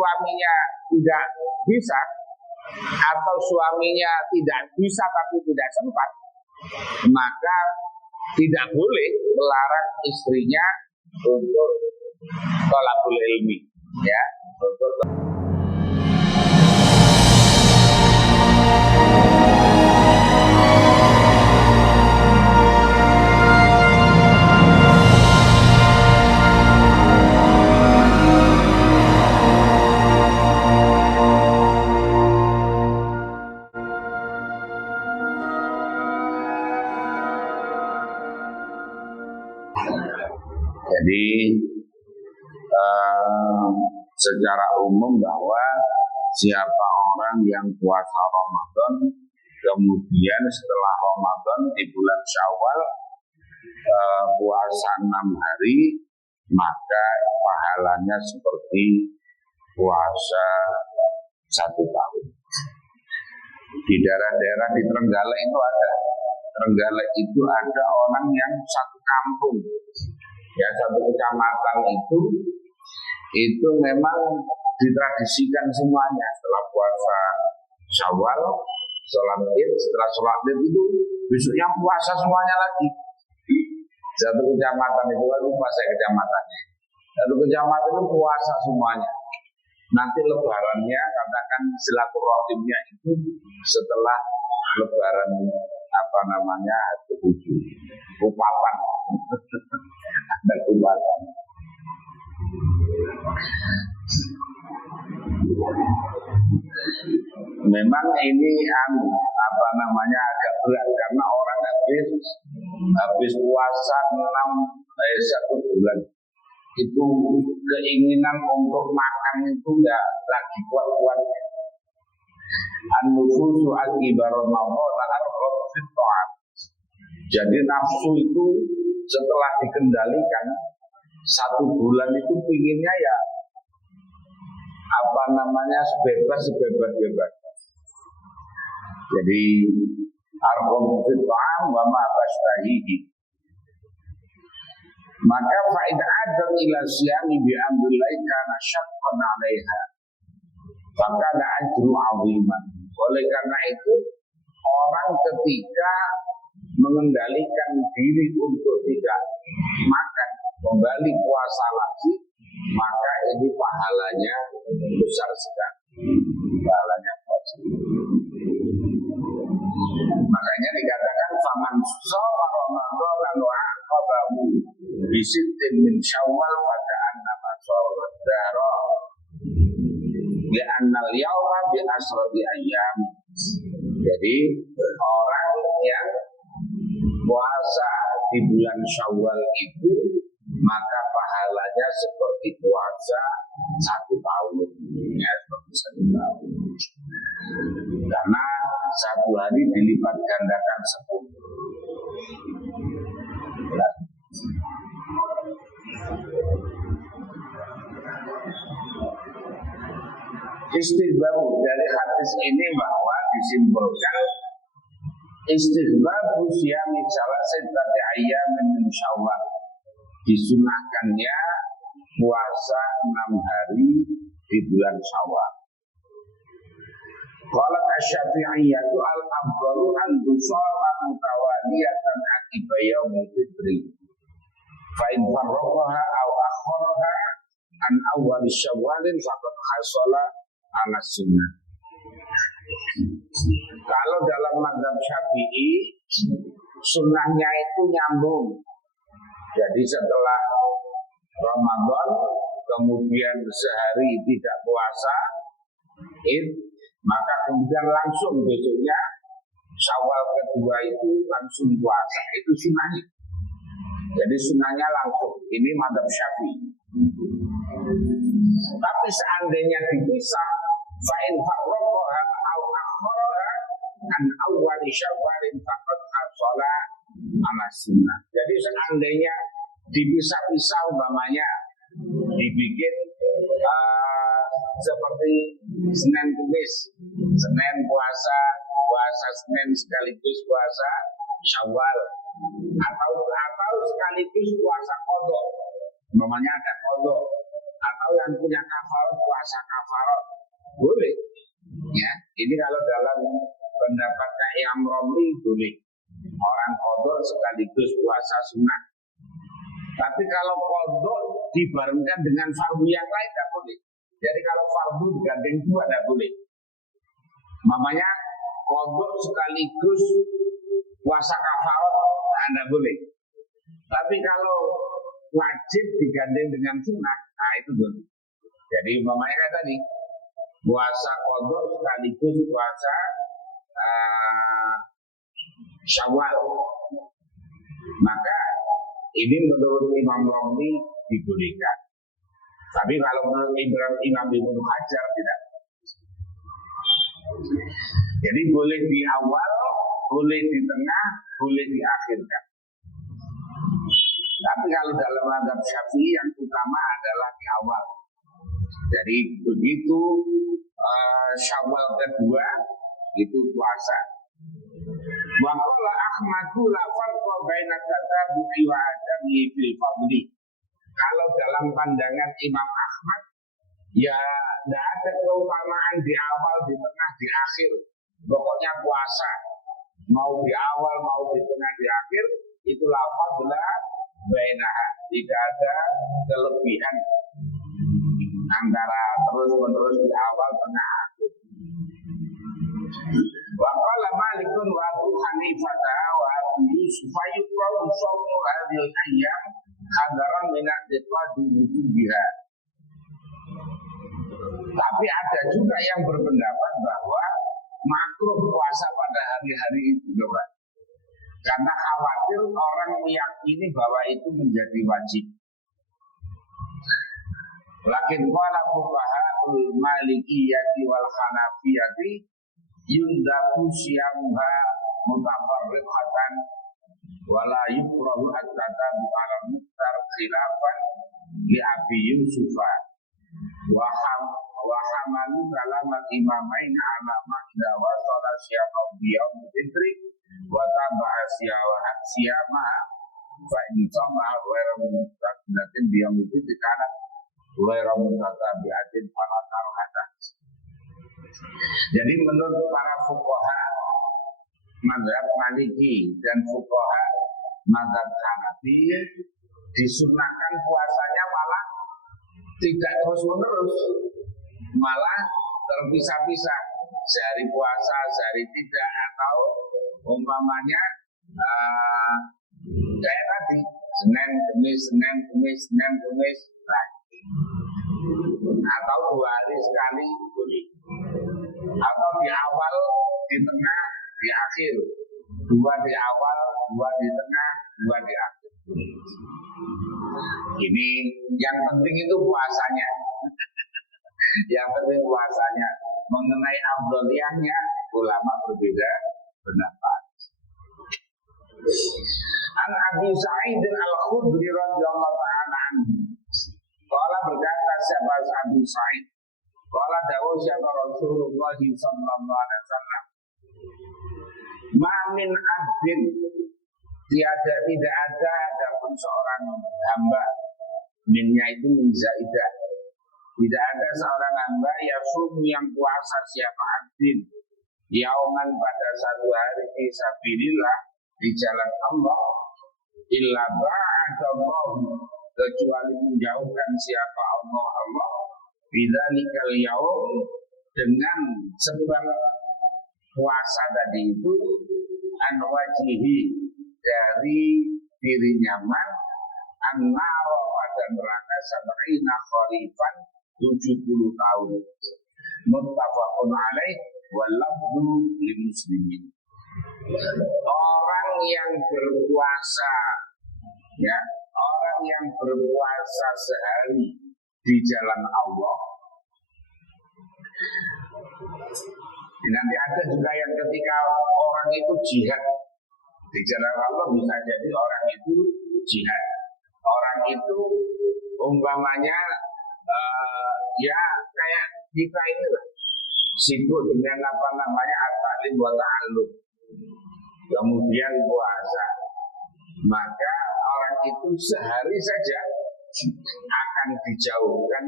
suaminya tidak bisa atau suaminya tidak bisa tapi tidak sempat, maka tidak boleh melarang istrinya untuk thalabul ilmi, ya, untuk jadi secara umum bahwa siapa orang yang puasa Ramadan kemudian setelah Ramadan di bulan Syawal puasa 6 hari, maka pahalanya seperti puasa 1 tahun. Di daerah-daerah di Trenggalek itu ada. Trenggalek itu ada orang yang satu kampung, ya, satu kecamatan itu memang ditradisikan semuanya setelah puasa Syawal, sholat Id, setelah sholat Id itu besoknya puasa semuanya lagi. Satu kecamatan itu, aku puasa kecamatannya. Satu kecamatan itu puasa semuanya. Nanti lebarannya, katakan silaturahimnya itu setelah lebaran ke-7, Kupapan. Ada Kupapan. Memang ini agak berat karena orang habis puasa 1 bulan itu keinginan untuk makan itu enggak lagi kuat-kuatnya. An-nufusu jadi nafsu itu setelah dikendalikan 1 bulan itu pinginnya ya sebebas. Jadi arqam fit'am wa ma tashtahihi. Maka faida adat ila siyami bi amrillahi kana syaqqan 'alaiha. Maka ada ajru 'aziman. Oleh karena itu orang ketika mengendalikan diri untuk tidak makan, kembali puasa lagi, maka ini pahalanya besar sekali. Pahalanya besar. Makanya dikatakan faman shoma Ramadan wa aqabahu bi sittin min Syawal pada annama shawad dara li annal yawma bi asrati ayyam. Jadi orang yang puasa di bulan Syawal itu maka pahalanya seperti puasa 1 tahun, ya, seperti 1 tahun. Karena 1 hari dilipat gandakan 10. Istihbab dari hadis ini bahwa disimpulkan istihbab usyami salah satu ayam min Syawal, disunahkannya puasa 6 hari di bulan Syawal. Qalat asy-Syafi'iyyah al-afdalu an tusalla mutawaliyatan aqiba yaumil fitri. Fa in farraqaha aw akhkharaha an awwal Syawalin faqad hasala ala sunnah. Kalau dalam mazhab Syafi'i sunnahnya itu nyambung. Jadi setelah Ramadan kemudian sehari tidak puasa Id, maka kemudian langsung besoknya Syawal kedua itu langsung puasa. Itu sunnahnya. Jadi sunnahnya langsung. Ini mazhab Syafi'i. Tapi seandainya dipisah, fa'in farraqaha aw akhkharaha an awwal Syawalin faqad hasala ala sunnah. Jadi seandainya dipisah-pisah umpamanya dibikin seperti Senin Kamis, Senin puasa Senin sekaligus puasa Syawal, atau sekaligus puasa qadha, umpamanya ada qadha atau yang punya kafarat puasa kafarat boleh. Ya, ini kalau dalam pendapatnya Imam Romli boleh. Orang kodok sekaligus puasa sunnah. Tapi kalau kodok dibarengkan dengan fardu yang lain tidak boleh. Jadi kalau fardu digandeng dua tidak boleh. Mamanya kodok sekaligus puasa kafarat tidak boleh. Tapi kalau wajib digandeng dengan sunnah, nah itu boleh. Jadi mamanya kayak tadi, puasa kodok sekaligus puasa Syawal. Maka ini menurut Imam Romli dibolehkan. Tapi kalau menurut Imam Ibnu Hajar tidak. Jadi boleh di awal, boleh di tengah, boleh diakhirkan. Tapi kalau dalam mazhab Syafi'i yang utama adalah di awal. Jadi begitu Syawal kedua itu puasa. Wa qala Ahmadu la farqa baina tatabu'i wa adami fil fadli. Kalau dalam pandangan Imam Ahmad ya tidak ada keutamaan di awal, di tengah, di akhir. Pokoknya puasa mau di awal, mau di tengah, di akhir itu la fadla bainaha. Tidak ada kelebihan antara terus-menerus di awal, tengah, akhir. Wa qala Malikun wa Abu Hanifah wa Abu Yusuf yuqalu shawmu hadhil ayyam hadaran min i'tiqadi wujubiha. Tapi ada juga yang berpendapat bahwa makruh puasa pada hari-hari itu juga. Karena khawatir orang meyakini bahwa itu menjadi wajib. Lakin qala fuqaha'ul Malikiyati wal Hanafiyati yundaku siyamuha mutafarriqatan wala yukrahu at-tatabu ala muqtar khilafan li Abi Yusufa wa hamalu kalamat imamain ala makda wa sholat siyamah biyam fitri wa taba'a siyamah fa insamaha wera mutaqdatin biyam fitri kana wera mutaqabiatin falatar hadas. Jadi menurut para fuqaha mazhab Maliki dan fuqaha mazhab Hanafi disunahkan puasanya malah tidak terus menerus, malah terpisah-pisah, sehari puasa, sehari tidak, atau umpamanya kayak tadi Senin, Kamis, Senin, Kamis, Senin, Kamis, atau 2 hari sekali boleh, atau di awal, di tengah, di akhir, 2 di awal, 2 di tengah, 2 di akhir. Ini yang penting itu puasanya. Yang penting puasanya. Mengenai afdhaliyahnya ulama berbeda pendapat. An Abi Sa'id Al-Khudri radhiyallahu ta'ala anhu. Qala berkata siapa Abu Sa'id? Qala dawuh siapa Rasulullah sallallahu alaihi wasallam. Ma min abdin tidak ada pun seorang hamba, minnya itu zaidah. Tidak ada seorang hamba yang puasa siapa abdin yauman pada satu hari fi sabilillah di jalan Allah illa ba'adallahu kecuali menjauhkan siapa Allah bidzalikal yaum dengan sebab puasa tadi itu an wajihi dari dirinya an-naro pada neraka sabrina khalifan 70 tahun. Muttafaqun alaih wal lafdhu li muslimin. Orang yang berpuasa ya, orang yang berpuasa sehari di jalan Allah. Nanti ada juga yang ketika orang itu jihad di jalan Allah, bisa jadi orang itu jihad. Orang itu umpamanya ya kayak kita ini lah, sibuk dengan apa namanya at-ta'lim wa ta'allum, kemudian puasa. Maka orang itu sehari saja akan dijauhkan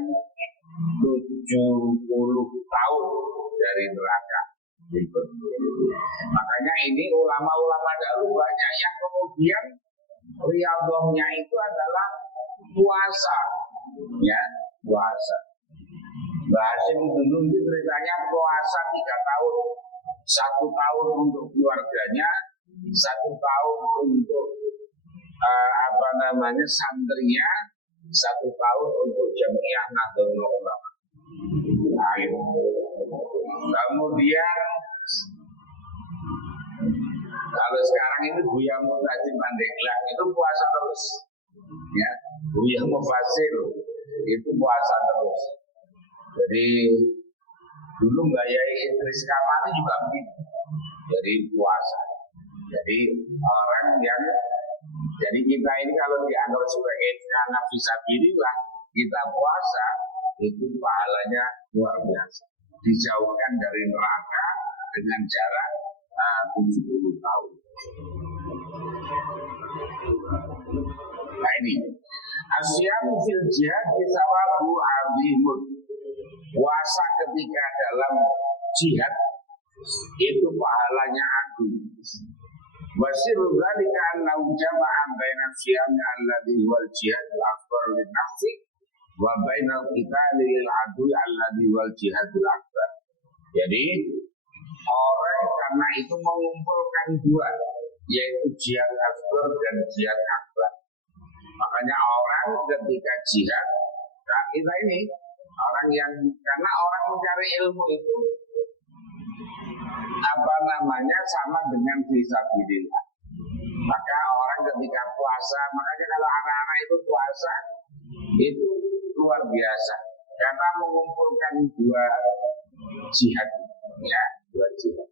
70 tahun dari neraka. Makanya ini ulama-ulama dahulu banyak yang kemudian riyadhahnya itu adalah puasa, ya, puasa. Mbah Hasyim dulu itu ceritanya puasa 3 tahun, 1 tahun untuk keluarganya, 1 tahun untuk santrinya, 1 tahun untuk Jamiah Nahdlatul Ulama. Nah, kemudian kalau sekarang itu Buya Mutajim Pandeglang itu puasa terus, ya. Buya Mufassir itu puasa terus. Jadi dulu Mbak Yai Idris Kamali juga begitu, jadi puasa. Jadi orang yang, jadi kita ini kalau dianggap sebagai karena fisabilillah kita puasa itu pahalanya luar biasa, dijauhkan dari neraka dengan jarak 70 tahun. Nah ini asyamu fil jihad bisawabu azimun. Puasa ketika dalam jihad itu pahalanya agung. Wasirul dzalika annahu jama'a baina syiyami alladhi wal jihadul akbar lin nafsi wa baina qitali lil adu alladhi wal jihadul akbar. Jadi orang karena itu mengumpulkan dua, yaitu jihad akbar dan jihad akbar. Makanya orang ketika jihad, nah kita ini orang yang, karena orang mencari ilmu itu sama dengan fisabilillah. Maka orang ketika puasa, makanya kalau anak-anak itu puasa itu luar biasa karena mengumpulkan dua jihad, ya, dua jihad.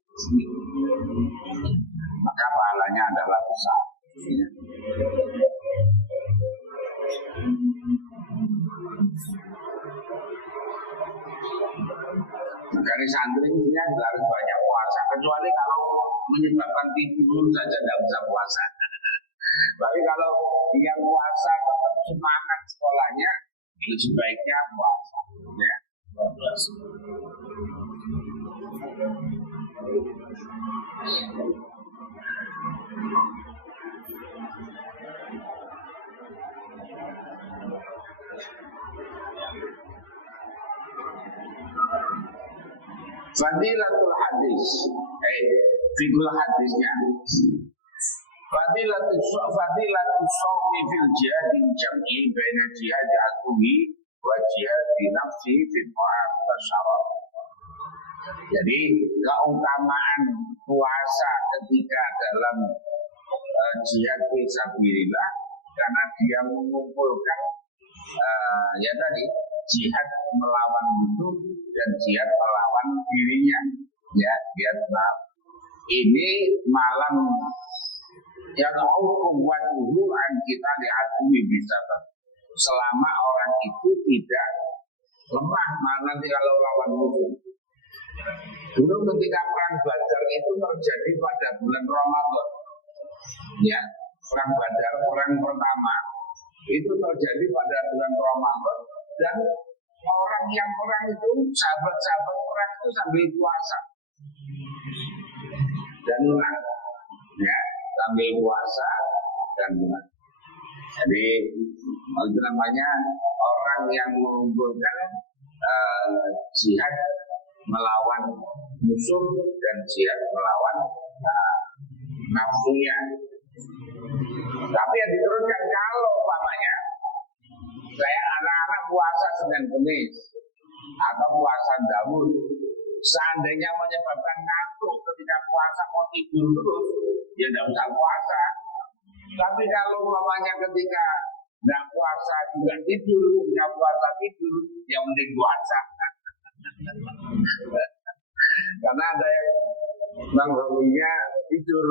Maka pahalanya adalah besar. Ya. Makanya santri ini harus banyak puasa, kecuali kalau menyebabkan tidur saja tidak usah puasa. Tapi kalau dia puasa tetap semangat sekolahnya, itu sebaiknya puasa. Ya. Fadilatul hadis, fikul hadisnya. Fadilatul sawmi fil jihadi jam'i baina jihadi atuhi wa jihadi nafsi fil ma'ad wasyarat. Jadi keutamaan puasa ketika dalam jihad fisabilillah karena dia mengumpulkan ya tadi jihad melawan musuh dan jihad melawan dirinya, ya, jihad melawan. Ini malam yang kuat dulu an kita diakui bisa selama orang itu tidak lemah, nanti kalau lawan musuh. Dulu ketika perang Badar itu terjadi pada bulan Ramadan, ya, perang Badar, perang pertama itu terjadi pada bulan Ramadan. Dan orang yang perang itu, sahabat-sahabat perang itu sambil puasa dan menang, ya, sambil puasa dan menang. Jadi itu namanya orang yang mengumpulkan jihad melawan musuh dan jihad melawan nafsunya. Tapi yang diteruskan kalau umpamanya kayak anak-anak puasa Senin Kemis atau puasa Daud, seandainya menyebabkan ngantuk ketika puasa mau tidur terus, ya tidak usah puasa. Tapi kalau umpamanya ketika tidak puasa juga tidur, tidak puasa tidur, yang penting puasa. Karena ada yang bang hobinya tidur.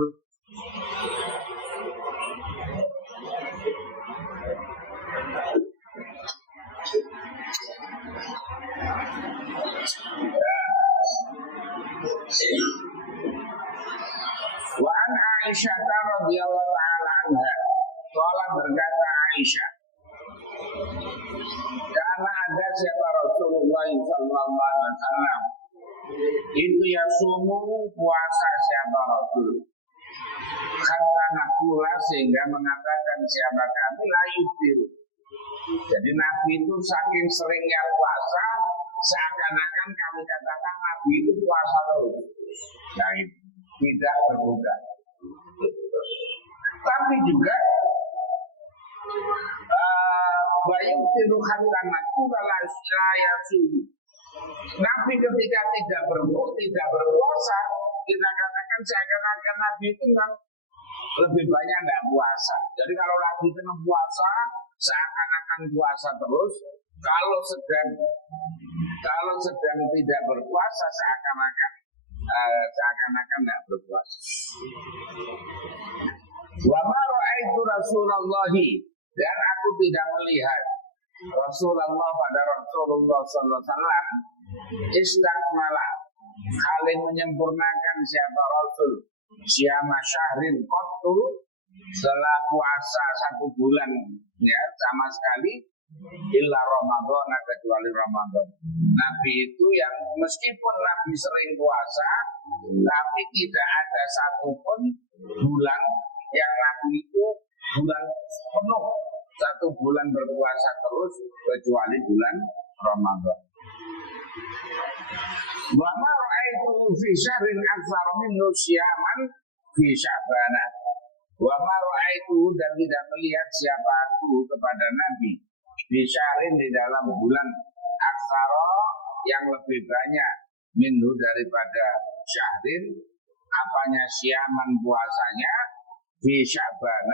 Wa an Aisyah radhiyallahu ta'ala anha, qala berkata Aisyah, Nah, itu ya sumu puasa siapa Rasul. Kata nakula sehingga mengatakan siapa kami layu biru. Jadi Nabi itu saking seringnya puasa, seakan-akan kami katakan Nabi itu puasa terus. Nah, itu tidak berbuka. Tapi juga bayu biru kata nakula layu sumu. Nabi ketika tidak berpuasa, kita katakan seakan-akan Nabi itu kan lebih banyak tidak puasa. Jadi kalau lagi tengah puasa, seakan-akan puasa terus. Kalau sedang tidak berpuasa, seakan-akan tidak berpuasa. Wa ma ra'aitu Rasulullahi, dan aku tidak melihat Rasulullah pada Rasulullah sallallahu alaihi wasallam istakmala saling menyempurnakan siapa Rasul siama syahrin qattu setelah puasa 1 bulan ya sama sekali illa Ramadan kecuali Ramadan. Nabi itu yang meskipun Nabi sering puasa tapi tidak ada satupun bulan yang Nabi itu bulan penuh 1 bulan berpuasa terus kecuali bulan Ramadan. Wa ma ra'aitu fi syahrin aktsar minhu syaman fi Sya'ban. Wa ma ra'aitu, dan tidak melihat siapa aku kepada Nabi fi syahrin di dalam bulan aktsar yang lebih banyak minhu daripada syahrin apanya syaman puasanya fi Sya'ban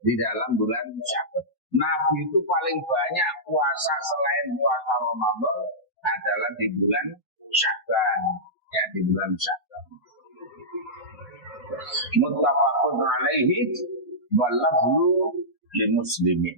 di dalam bulan Sya'ban. Nabi itu paling banyak puasa selain puasa Ramadan adalah di bulan Sya'ban, ya di bulan Sya'ban. Muttafaqun alaihi wal lafzu lil muslimin.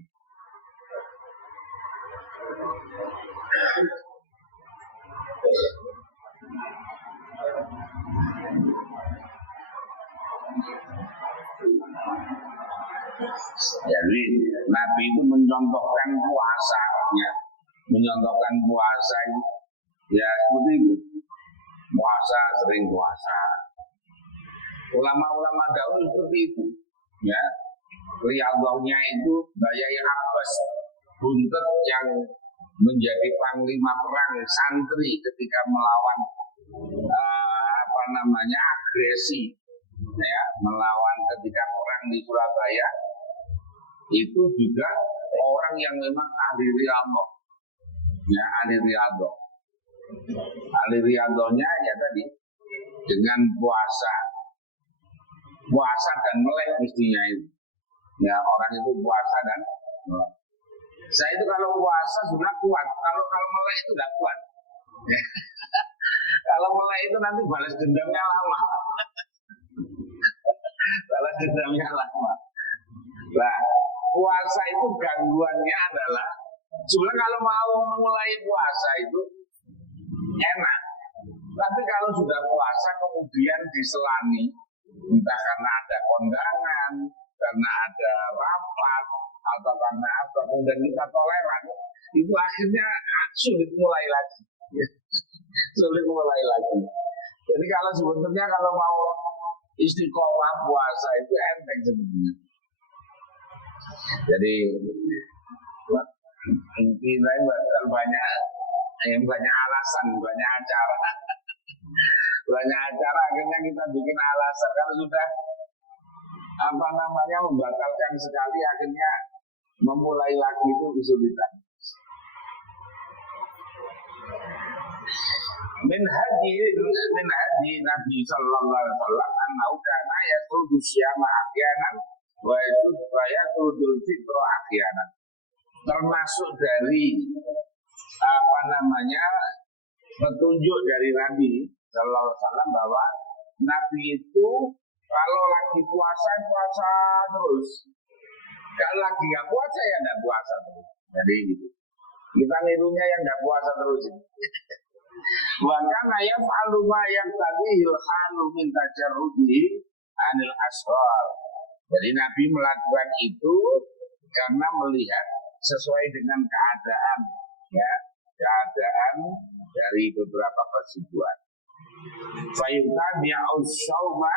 Jadi Nabi itu mencontohkan puasa, ya, mencontohkan puasa, ya seperti itu. Puasa sering puasa. Ulama-ulama dahulu seperti itu, ya. Riyadhahnya itu Bayai Abbas Buntet yang menjadi panglima perang santri ketika melawan agresi, ya, melawan ketika perang di Surabaya. Itu juga orang yang memang ahli riyadhah, ya, ahli riyadhah. Ahli riyadhahnya ya tadi dengan puasa dan melek mestinya itu. Ya, orang itu puasa dan melek. Saya itu kalau puasa sudah kuat, kalau melek itu tidak kuat. Ya. Kalau melek itu nanti balas dendamnya lama. Balas dendamnya lama. Nah, puasa itu gangguannya adalah sebenarnya kalau mau memulai puasa itu enak, tapi kalau sudah puasa kemudian diselani entah karena ada kondangan, karena ada rapat atau karena apa, kemudian kita toleran, itu akhirnya sulit mulai lagi. Sulit mulai lagi. Jadi kalau sebetulnya kalau mau istiqomah puasa itu enteng sebenarnya. Jadi kita banyak alasan, banyak acara, akhirnya kita bikin alasan kalau sudah membatalkan sekali akhirnya memulai lagi itu kesulitan. Min hadi Nabi sallallahu alaihi wasallam annahu kana yasudu syama ahyanan wa yasudul fitra ahyanan. Termasuk dari petunjuk dari Nabi sallallahu alaihi wasallam bahwa Nabi itu kalau lagi puasa terus, kalau lagi nggak puasa ya nggak puasa terus. Jadi gitu. Kita nirunya yang nggak puasa terus. Bahkan ayat aluma yang tadi hilhalu min tajarrudihi anil ashar. Jadi Nabi melakukan itu karena melihat sesuai dengan keadaan, ya, keadaan dari beberapa persetujuan. Fayuqami'u syawma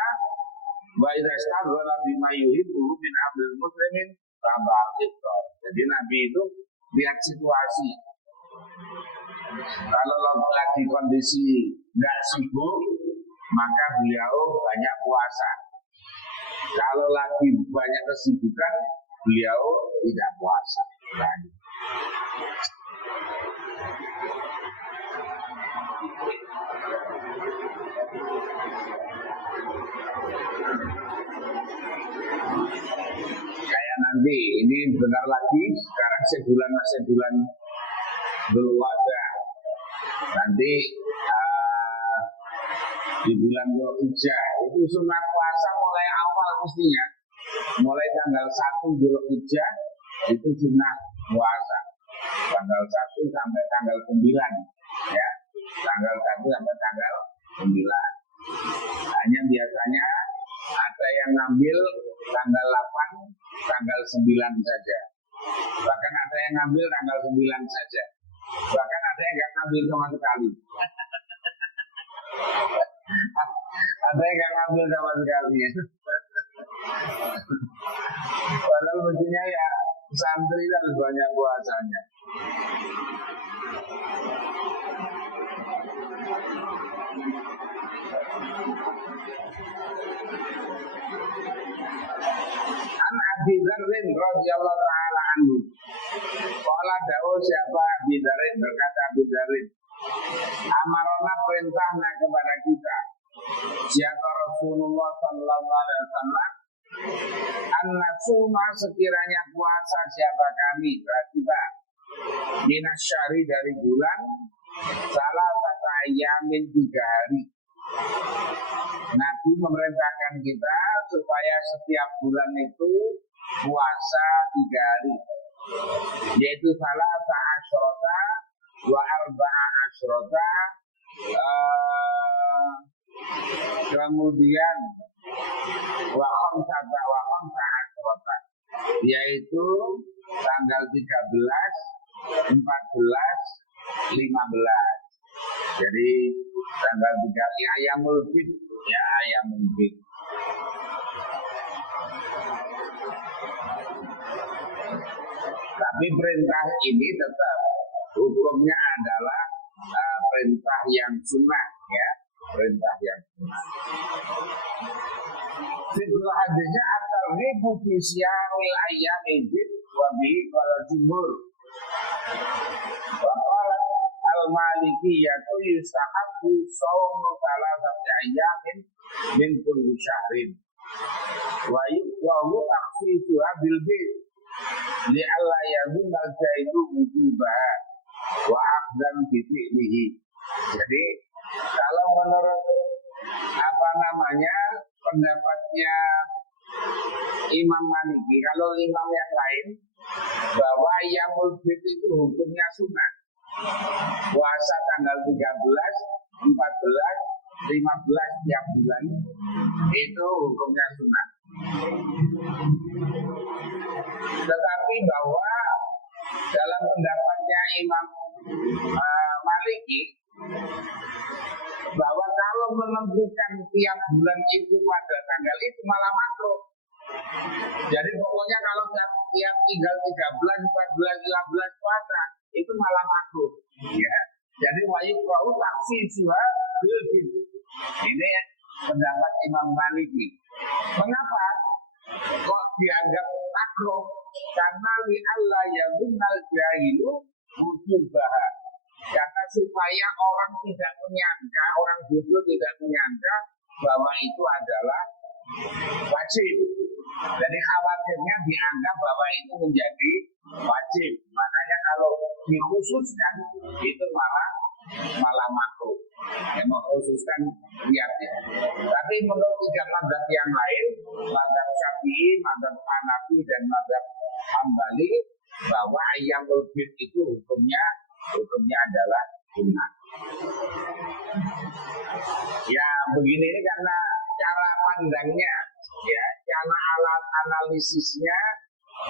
wa idza istaghala bima yuhibbu min amril muslimin tabar itu. Jadi Nabi itu lihat situasi. Kalau lagi kondisi nggak sibuk, maka beliau banyak puasa. Kalau lagi banyak kesibukan, beliau tidak puasa. Kayak nanti, ini bentar lagi, sekarang masih bulan Dzulqa'dah. Nanti di bulan Dzulhijjah itu sunat puasa mulai awal mestinya. Mulai tanggal 1 Dzulhijjah itu sunat puasa. Tanggal 1 sampai tanggal 9 ya. Tanggal 1 sampai tanggal 9. Hanya biasanya ada yang ngambil tanggal 8, tanggal 9 saja. Bahkan ada yang ngambil tanggal 9 saja. Bahkan ada yang nggak ngambil sama sekali. Ada yang nggak ngambil sama sekali. Padahal mestinya ya santri harus banyak puasanya. An Abi Dzarrin radhiyallahu taala anhu. Qala dawuh siapa Abi Dzarrin, berkata Abi Dzarrin, amarona perintahna kepada kita siapa Rasulullah sallallahu alaihi wasallam an-nasuma sekiranya puasa siapa kami kita minasyari dari bulan salah satu ayamin 3 hari. Nabi memerintahkan kita supaya setiap bulan itu puasa 3 hari, yaitu salah asyrota wa arba'a asyrota, kemudian wa khamsata asyrota, yaitu tanggal 13, 14, 15. Jadi tanggal 3 ayamul bid ya, ayamul bid. Tapi perintah ini tetap hukumnya adalah perintah yang sunnah ya, perintah yang sunnah. Fiqh hadisnya at-targhibu fi siyamil ayyamil bid wa bihi qala jumhur. Wa qala al-malikiyatu yustahabbu shawmu thalathati ayyamin min kulli syahrin wa yuqawu akhfituha bil bid li'alla yadunna al-jaidu wujubaha wa aqdan bi fi'lihi. Jadi kalau menurut pendapatnya Imam Maliki, kalau imam yang lain bahwa Yaumul Bid itu hukumnya sunnah. Puasa tanggal 13, 14, 15 tiap bulan itu hukumnya sunnah. Tetapi bahwa dalam pendapatnya Imam Maliki, bahwa kalau menentukan tiap bulan itu pada tanggal itu malah makruh. Jadi pokoknya kalau tiap tinggal 13, 14, 15 puasa itu malah makruh. Ya. Jadi wajib kau taksi suha bilbin. Ini pendapat Imam Maliki. Mengapa kok dianggap makruh? Karena li Allah yabunnal jahilu wujubaha. Karena supaya orang tidak menyangka, orang bodoh tidak menyangka bahwa itu adalah wajib. Jadi khawatirnya dianggap bahwa itu menjadi wajib. Makanya kalau dikhususkan itu malah makruh. Yang mengkhususkan lihat ya. Tapi menurut 3 mazhab yang lain, mazhab Syafi'i, mazhab Hanafi dan mazhab Hambali, bahwa Ayyamul Bid itu hukumnya adalah sunnah. Ya begini ini karena cara pandangnya, ya cara alat analisisnya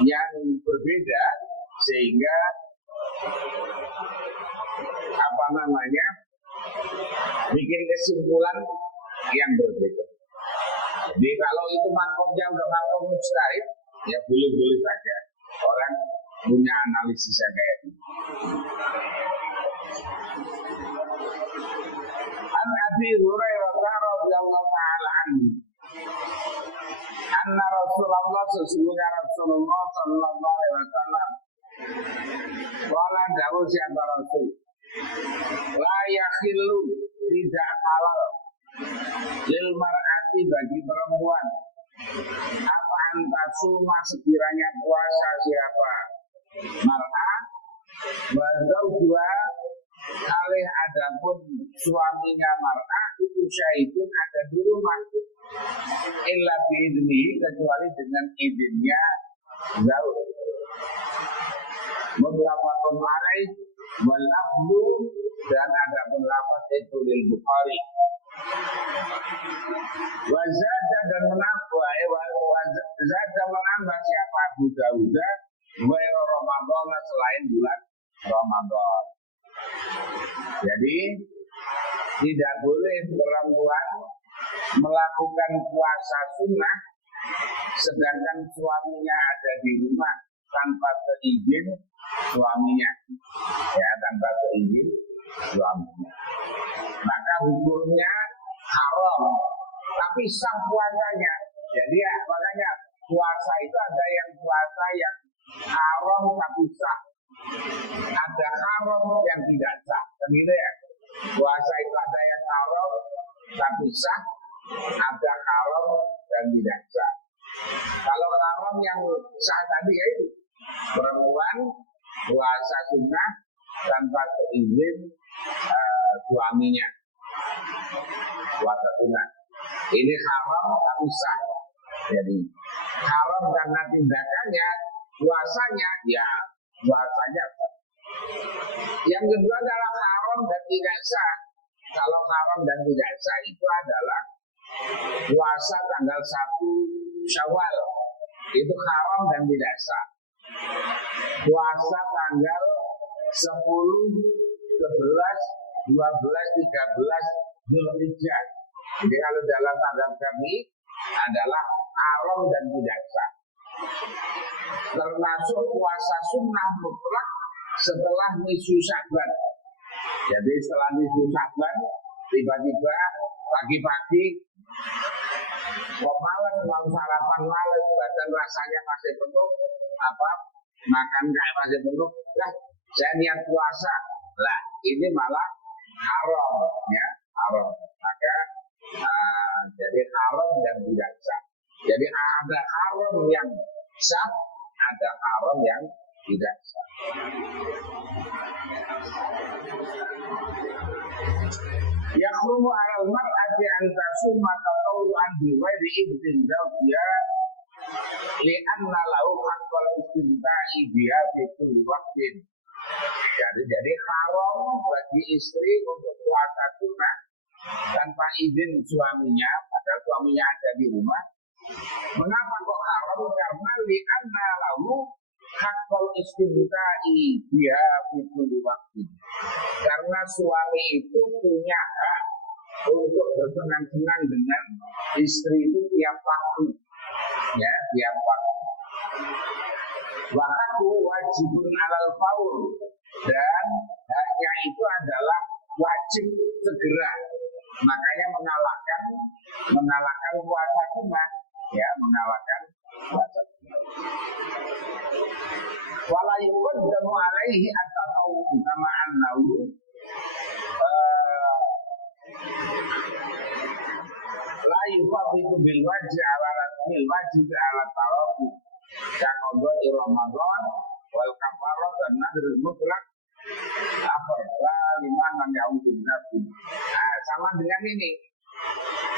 yang berbeda sehingga bikin kesimpulan yang berbeda. Jadi kalau itu makomnya udah makom mujtahid, ya boleh-boleh saja orang punya analisis yang kayak gitu. An Abi Hurairah radhiyallahu ta'ala anhu, anna Rasulullah sesungguhnya Rasulullah sallallahu alaihi wasallam qala dawuh siapa Rasul, la yakhillu, tidak halal lil mar'ati, bagi perempuan, apa antasuma, sekiranya puasa siapa mar'ah, wazau dua alih, adapun suaminya mar'ah itu syahidun, ada di rumah, illa biidni, kecuali dengan izinnya zauj. Mutlaqun alaih wal afdu, dan ada pendapat itu lil Bukhari. Wazada, dan menambah siapa Abu Dawud wa Ramadan, selain bulan Ramadan. Jadi tidak boleh perempuan melakukan puasa sunnah sedangkan suaminya ada di rumah tanpa seizin suaminya, ya, tanpa seizin suaminya, maka hukumnya haram, tapi sah puasanya. Jadi ya, makanya puasa itu ada yang puasa yang haram tapi sah, ada haram yang tidak sah, begitu ya. Puasa itu ada yang haram tapi sah, ada haram dan tidak sah. Kalau haram yang sah tadi yaitu perempuan puasa sunnah tanpa seizin suaminya, puasa sunnah ini haram tapi sah. Jadi haram karena tindakannya, puasanya ya puasanya. Yang kedua adalah haram dan tidak sah. Kalau haram dan tidak sah itu adalah puasa tanggal 1 Syawal, itu haram dan tidak sah. Puasa tanggal 10, 11, 12, 13 Zulhijjah. Jadi kalau dalam mazhab kami adalah haram dan tidak sah. Termasuk puasa sunnah mutlak setelah nisfu Sya'ban. Jadi setelah nisfu Sya'ban, tiba-tiba pagi-pagi kok malas, mau sarapan malas, badan rasanya masih penuh, makan kayak masih penuh, lah saya niat puasa, lah ini malah haram, ya haram. Maka jadi haram dan tidak sah. Jadi ada haram yang sah, ada haram yang tidak sah. Yakhrumu 'alal mar'ati an tasumma tatawwu'an bi ghairi idin zawjiha li'anna lahu haqqal istimta'i biha fi kulli waqtin. Jadi haram bagi istri untuk puasa sunnah tanpa izin suaminya, padahal suaminya ada di rumah. Mengapa kok haram? Karena li'anna lahu haqqal istimta'i biha fi kulli waqtin. Karena suami itu punya hak untuk bersenang-senang dengan istri itu tiap waktu, ya, tiap waktu. Wa haqqu wajibun 'alal faur, dan haknya itu adalah wajib segera. Makanya mengalahkan puasa sunnah, ya, mengalahkan puasa sunnah. Wala yuqaddamu 'alaihi at-tatawwu kama annahu la yufawitu bil wajib 'ala bil wajib 'ala tarawih kaqadha Ramadan wal kafarah dan nadr mutlaq la liman lam ya'udhu binafi. Sama dengan ini,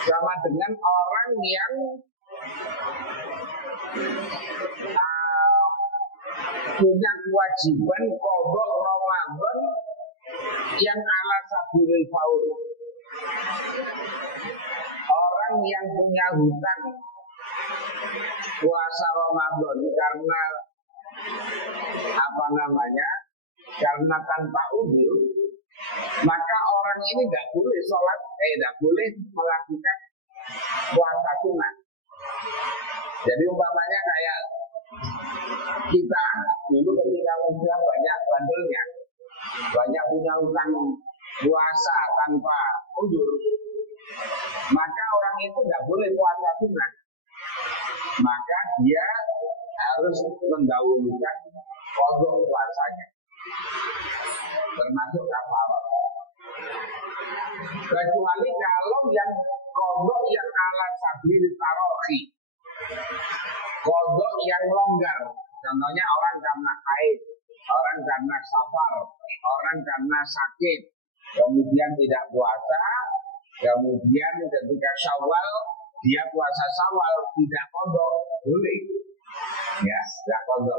sama dengan orang yang punya kewajiban qadha Ramadan yang ala sabilil faur. Orang yang punya hutang puasa Ramadan karena karena tanpa udzur, maka orang ini tidak boleh sholat, tidak boleh melakukan puasa sunnah. Jadi umpamanya kayak kita dulu ketika muda banyak bandelnya, banyak punya utang puasa tanpa uzur, maka orang itu tidak boleh puasa sunnah. Maka dia harus mendahulukan qadha puasanya, termasuk kafarah. Kecuali kalau yang qadha yang ala sabil tarohi, qadha yang longgar, contohnya orang karena haid, orang karena safar, orang karena sakit, kemudian tidak puasa, kemudian ketika Syawal dia puasa Syawal tidak qadha, boleh. Ya, tidak qadha.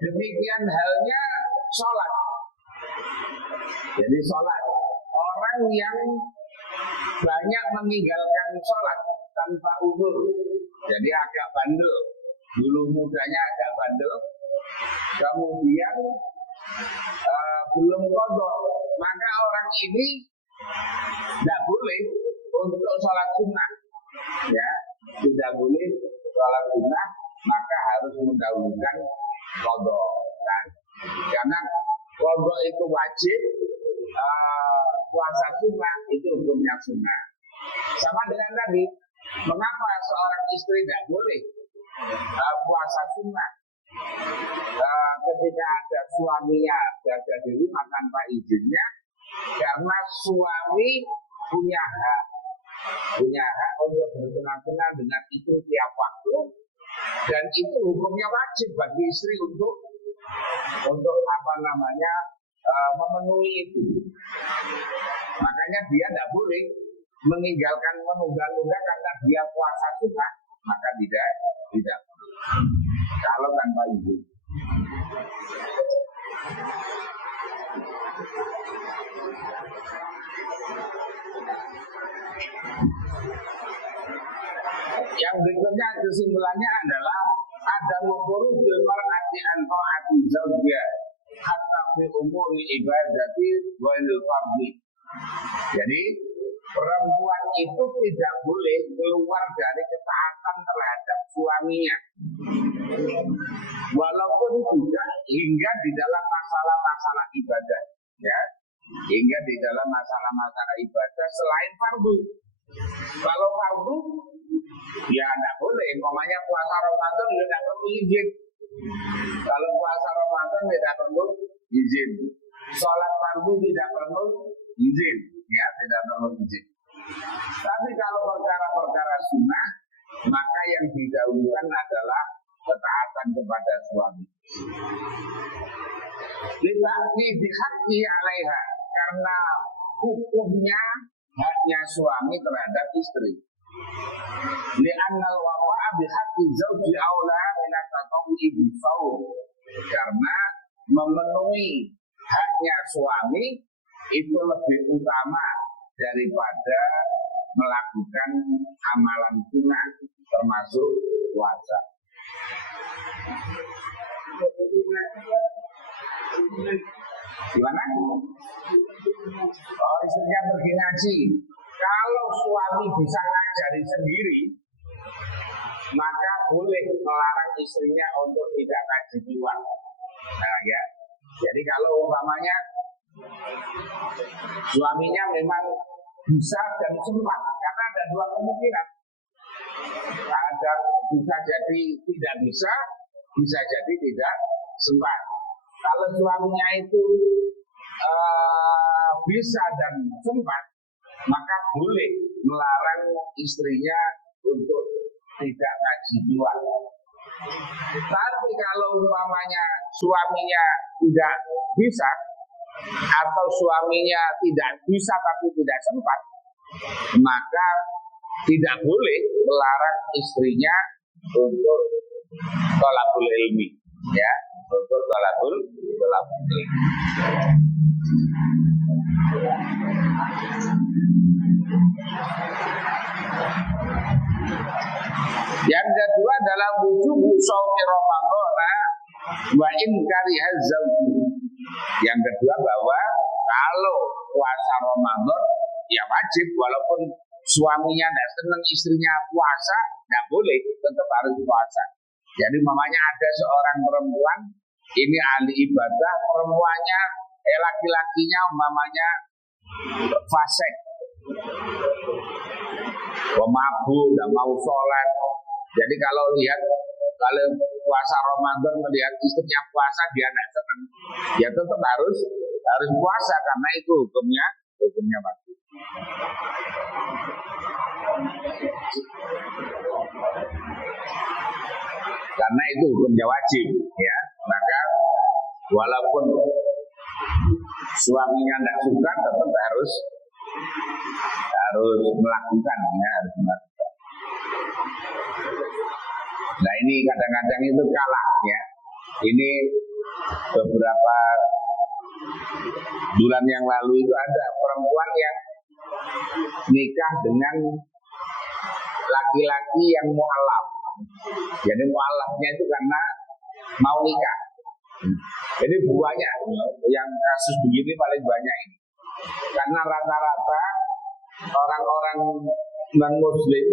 Demikian halnya sholat. Jadi sholat, orang yang banyak meninggalkan sholat tanpa uzur, jadi agak bandel, dulu mudanya agak bandel, kemudian belum qadha, maka orang ini tidak boleh untuk sholat sunnah, ya, tidak boleh sholat sunnah, maka harus mendahulukan qadha. Karena qadha itu wajib, puasa sunnah itu hukumnya sunnah. Sama dengan tadi, mengapa seorang istri tidak boleh puasa sunnah ketika ada suaminya berada di rumah tanpa izinnya? Karena suami punya hak untuk berkenaan dengan istri tiap waktu, dan itu hukumnya wajib bagi istri untuk memenuhi itu. Makanya dia tidak boleh meninggalkan menunda-nunda karena dia puasa sunnah, maka tidak kalau tanpa izin. Yang berikutnya kesimpulannya adalah ada khurujul mar'ati an ta'ati zawjiha hatta fi umuri ibadati wal fardhi. Jadi perempuan itu tidak boleh keluar dari ketaatan terhadap suaminya, walaupun juga hingga di dalam masalah-masalah ibadah, ya, hingga di dalam masalah-masalah ibadah selain fardu. Kalau fardu, ya tidak boleh. Umpamanya puasa Ramadan tidak perlu izin. Kalau puasa Ramadan tidak perlu izin. Sholat fardu tidak perlu izin, ya, tidak perlu izin. Tapi kalau perkara-perkara sunnah, maka yang didahulukan adalah ketaatan kepada suami. Litakni bihaqi alaiha, karena hukumnya haknya suami terhadap istri. Li'annal wafa'a bihaqqi zawji aula min at-tatawwu'i bis-shaum, karena memenuhi haknya suami itu lebih utama daripada melakukan amalan sunnah termasuk puasa. Gimana? Oh, istrinya pergi ngaji. Kalau suami bisa ngajari sendiri, maka boleh melarang istrinya untuk tidak ngaji di luar. Nah, ya. Jadi kalau umpamanya suaminya memang bisa dan sempat, karena ada dua kemungkinan. Ada bisa jadi tidak bisa jadi tidak sempat. Kalau suaminya itu bisa dan sempat, maka boleh melarang istrinya untuk tidak ngaji di luar. Tapi kalau umpamanya suaminya tidak bisa, atau suaminya tidak bisa tapi tidak sempat, maka tidak boleh melarang istrinya untuk thalabul ilmi, ya, untuk thalabul ilmi. Yang kedua adalah wujub shaumi Ramadan wa in karihaz zawj. Yang kedua bahwa Ramadan ya wajib, walaupun suaminya tidak senang istrinya puasa, tidak boleh, tetap harus puasa. Jadi mamanya ada seorang perempuan, ini ahli ibadah, perempuannya, laki-lakinya mamanya fasik, pemabuk, tidak mau sholat. Jadi kalau puasa Ramadan melihat istrinya puasa, dia tidak senang, ya tetap harus puasa karena itu hukumnya wajib. Karena itu hukumnya wajib, ya. Maka walaupun suaminya tidak suka, tetap harus melakukan, ya, harus melakukan. Nah ini kadang-kadang itu kalah, ya. Ini beberapa bulan yang lalu itu ada perempuan yang nikah dengan laki-laki yang mu'alaf. Jadi mu'alafnya itu karena mau nikah. Jadi banyak yang kasus begini paling banyak ini. Karena rata-rata orang-orang non-muslim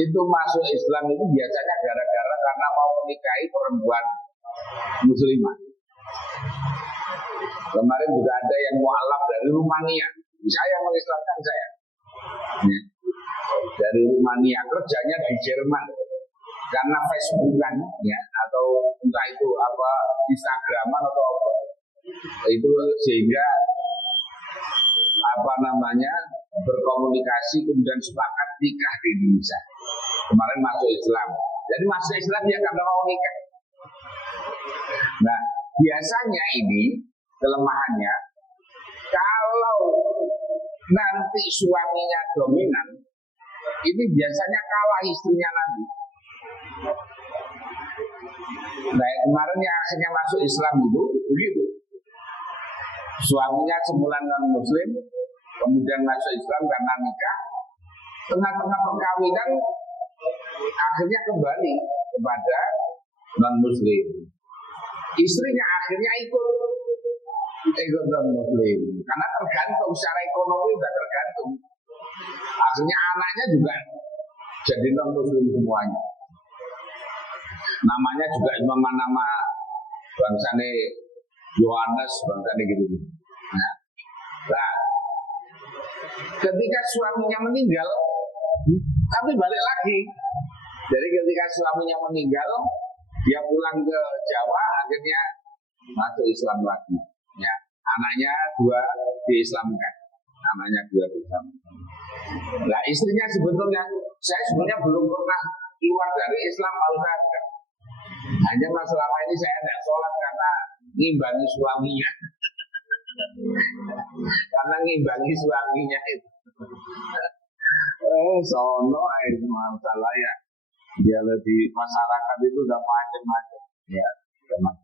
itu masuk Islam itu biasanya gara-gara karena mau menikahi perempuan muslimah. Kemarin juga ada yang mu'alaf dari Rumania. Saya mengislamkan saya. Dari Rumania, kerjanya di Jerman. Karena Facebookan, ya, atau entah itu apa Instagraman atau apa, itu sehingga berkomunikasi kemudian sepakat nikah di Indonesia. Kemarin masuk Islam. Jadi masuk Islam ya karena mau nikah. Nah biasanya ini kelemahannya, kalau nanti suaminya dominan, ini biasanya kalah istrinya nanti. Nah kemarin yang akhirnya masuk Islam itu begitu. Suaminya semula non-muslim, kemudian masuk Islam karena nikah. Tengah-tengah perkawinan akhirnya kembali kepada non-muslim. Istrinya akhirnya ikut non-muslim karena tergantung secara ekonomi, sudah tergantung. Akhirnya anaknya juga jadi non-muslim semuanya. Namanya juga nama bangsane Yohanes, bangsane gitu. Nah, ketika suaminya meninggal, tapi balik lagi. Jadi ketika suaminya meninggal, dia pulang ke Jawa, akhirnya masuk Islam lagi. Ya, anaknya dua diislamkan. Nah, istrinya saya sebetulnya belum pernah keluar dari Islam, mau saja. Hanya selama ini saya tidak sholat karena ngimbangi suaminya. Karena ngimbangi suaminya itu. Sono masalah ya. Dia lebih masyarakat itu udah macam-macam. Ya, teman.